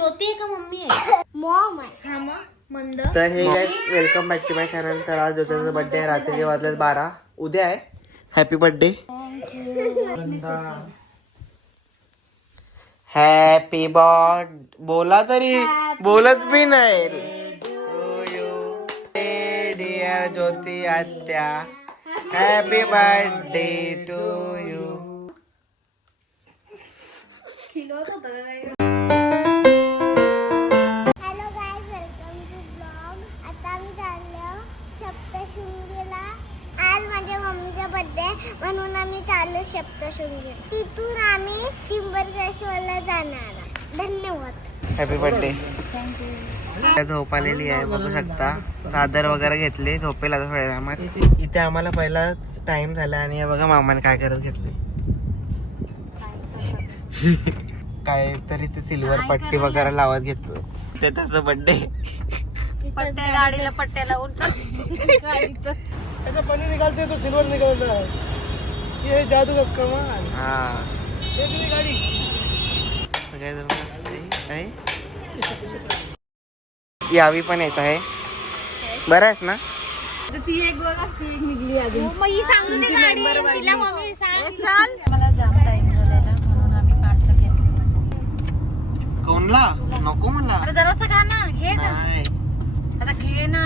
ज्योती आहे का मम्मी आहे? मॉम आहे. हा मग मंद. तर hey guys welcome back to my channel. तर आज ज्योतीचा बर्थडे आहे. रात्रीचे वाजले 12. उद्या आहे. Happy birthday. हॅपी बर्थडे बोला तरी बोलत भी नाही. डिअर ज्योती आत्या हॅपी बर्थडे टू यू. खिलवत होता का काय? Hello guys, welcome to blog. आता आम्ही चाललो सप्तशृंगीला. आज माझ्या मम्मीचा बर्थडे म्हणून आम्ही चाललो सप्तशृंगी. तिथून आम्ही टिंबरकेश्वरला जाणार. धन्यवाद. Happy birthday. झोप आलेली आहे बघू शकता. चादर वगैरे घेतली. झोपेल आता थोड्या टायमात. इथे आम्हाला पहिलाच टाइम झाला आणि हे बघा मामाने काय करत घेतले. काय तरी ते सिल्वर पट्टी वगैरे लावत घेतो. ते त्याचा बर्थडे. पट्ट्या गाडीला पट्ट्या लावून ऐसा पानी निकालते तो सिल्वर निकलता है. ये जादू का कमाल. हा एक गाड़ी यावी पण येत आहे. बरं आहेस ना? ती एक बघा, ती एक निघली अजून. मग ही सांगू दे गाडी तिला. मम्मी सांग. मला जाम टाइम झालेला म्हणून आम्ही पार्सल घेतलं. कोणला नको म्हणला. अरे जरासं खा ना. घे ना. नाही. आता घे ना.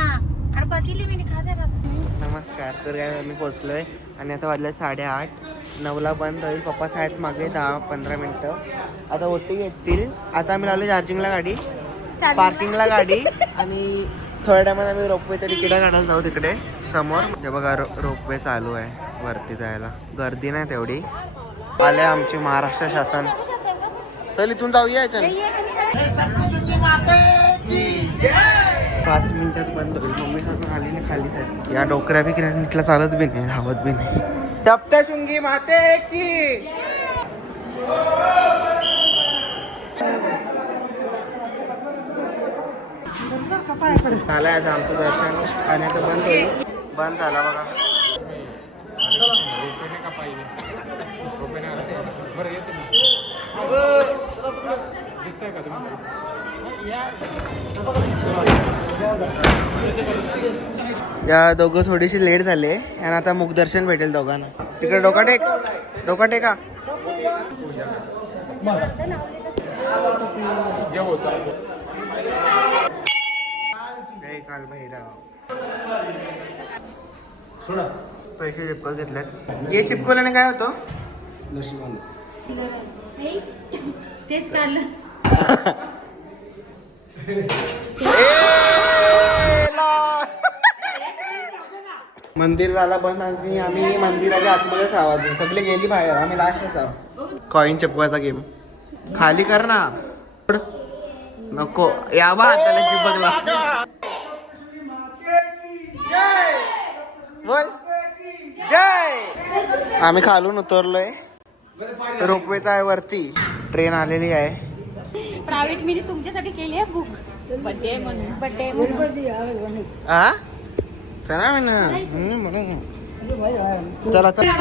अरे पतीली मी खा जरासं. नमस्कार. तर काय आम्ही पोहोचलोय आणि आता वाजले 8:30. 9ला बंद होईल. पप्पा आहेत मागे 10-15 मिनिटं. आता ओटी येतील. आता आम्ही लावले चार्जिंगला गाडी, पार्किंगला गाडी आणि थोड्या टायमात आम्ही रोपवे तिकीट काढायला जाऊ तिकडे समोर. हे बघा रोपवे चालू आहे वरती जायला. गर्दी नाही तेवढी. आले आमची महाराष्ट्र शासन. चल इथून जाऊया. चल 5 मिनिटात बंद होईल. मम्मी सारखं खाली नाही खालीच आहे. या डोकऱ्या बिकऱ्या इथला चालत बी नाही, धावत बी नाही. सप्तशृंगी माते की झालं आता आमचं दर्शन आणि आता बंद होईल. बंद झाला बघा. या दोघं थोडीशी लेट झाले आणि आता मुखदर्शन भेटेल दोघांना. तिकडे डोका टेक, डोका टेका. काल भैरव पैसे चिपकत घेतलेत. हे चिपकवल्याने काय होतं? तेच काढलं. मंदिर झाला बंद आणि आम्ही मंदिराच्या आतमध्येच आवाज. सगळे गेली बाहेर. आम्ही लास्टच आहोत. कॉईन चिपवायचा गेम. खाली कर ना. नको या बा हाताला चिपकला. बोल जय. आम्ही खालून उतरलोय. रोपवेचा आहे वरती. ट्रेन आलेली आहे. प्रायव्हेट मी तुमच्यासाठी केली आहे बुक. बर्थडे म्हणून. बर्थडे म्हणून. हा चला म्हणा. चला चला.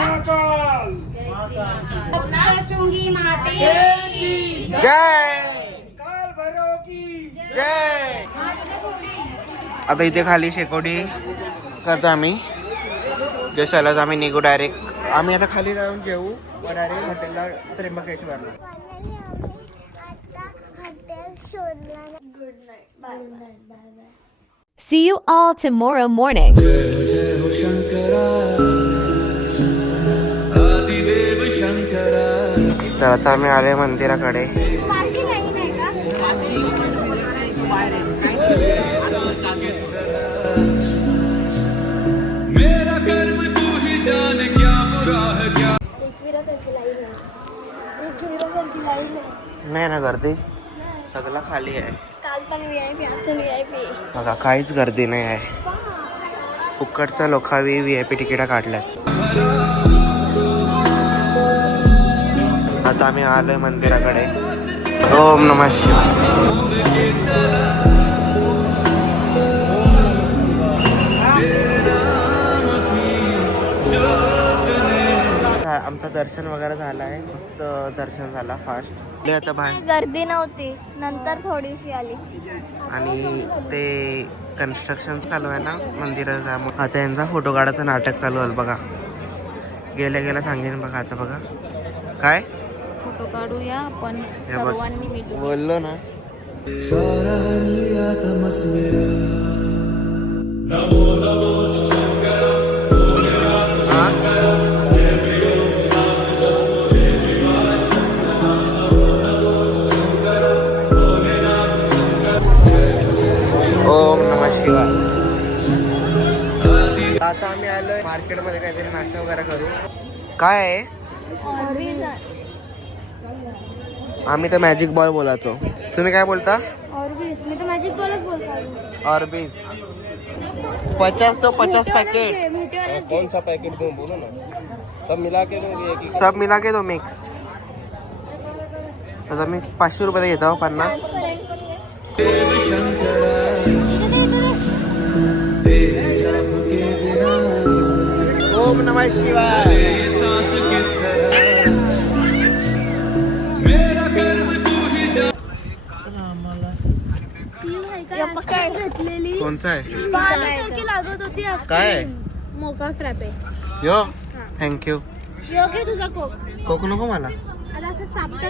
सप्तशृंगी माते जय. जय. आता इथे खाली शेकोटी करतो आम्ही. जसलाच आम्ही निघू डायरेक्ट. आम्ही आता खाली जाऊन जेवू डायरेक्ट हॉटेलला त्र्यंबकेश्वरला. आता हॉटेल शोधला. Good night. Bye bye. See you all tomorrow morning. तर आता आम्ही आले मंदिराकडे. नाही ना गर्दी. सगळं खाली आहे. काल पण VIP, आज पण VIP. बघा काहीच गर्दी नाही आहे. फुकटचा लोकांनी VIP तिकीटा काढल्यात. आता आम्ही आलोय मंदिराकडे. ओम नमः शिवाय. आमचं दर्शन वगैरे झालं आहे. मस्त दर्शन झाला फास्ट. आता बाहेर गर्दी नव्हती, नंतर थोडीशी आली. आणि ते कन्स्ट्रक्शन चालू आहे ना मंदिराचं. आता यांचा फोटो काढायचं नाटक चालू आहे बघा. गेल्या गेल्या सांगेन बघा. आता बघा काय फोटो काढूया आपण हे बघ. सर्वांनी मिळून. बोललो ना. ओम नमः शिवाय. आता आम्ही आलोय मार्केटमध्ये काहीतरी नाश्ता वगैरे करू. काय आहे? आम्ही तर मॅजिक बॉल बोलातो. तुम्ही काय बोलता? मी तर मॅजिक बॉलच बोलतो. ऑर्बिट 50 तो 50 पैकेट. कौन सा पैकेट दूं बोलो ना. सब मिला के दूंगी एक ही. सब मिला के दो मिक्स. आता मी 500 रुपये घेतो. 50. ओम नमः शिवाय. कोणचा आहे? लागत होती काय आहे? मोका फ्रॅपे. यो थँक्यू. योग्य तुझा कोक. कोक नको मला. आता असं चापतं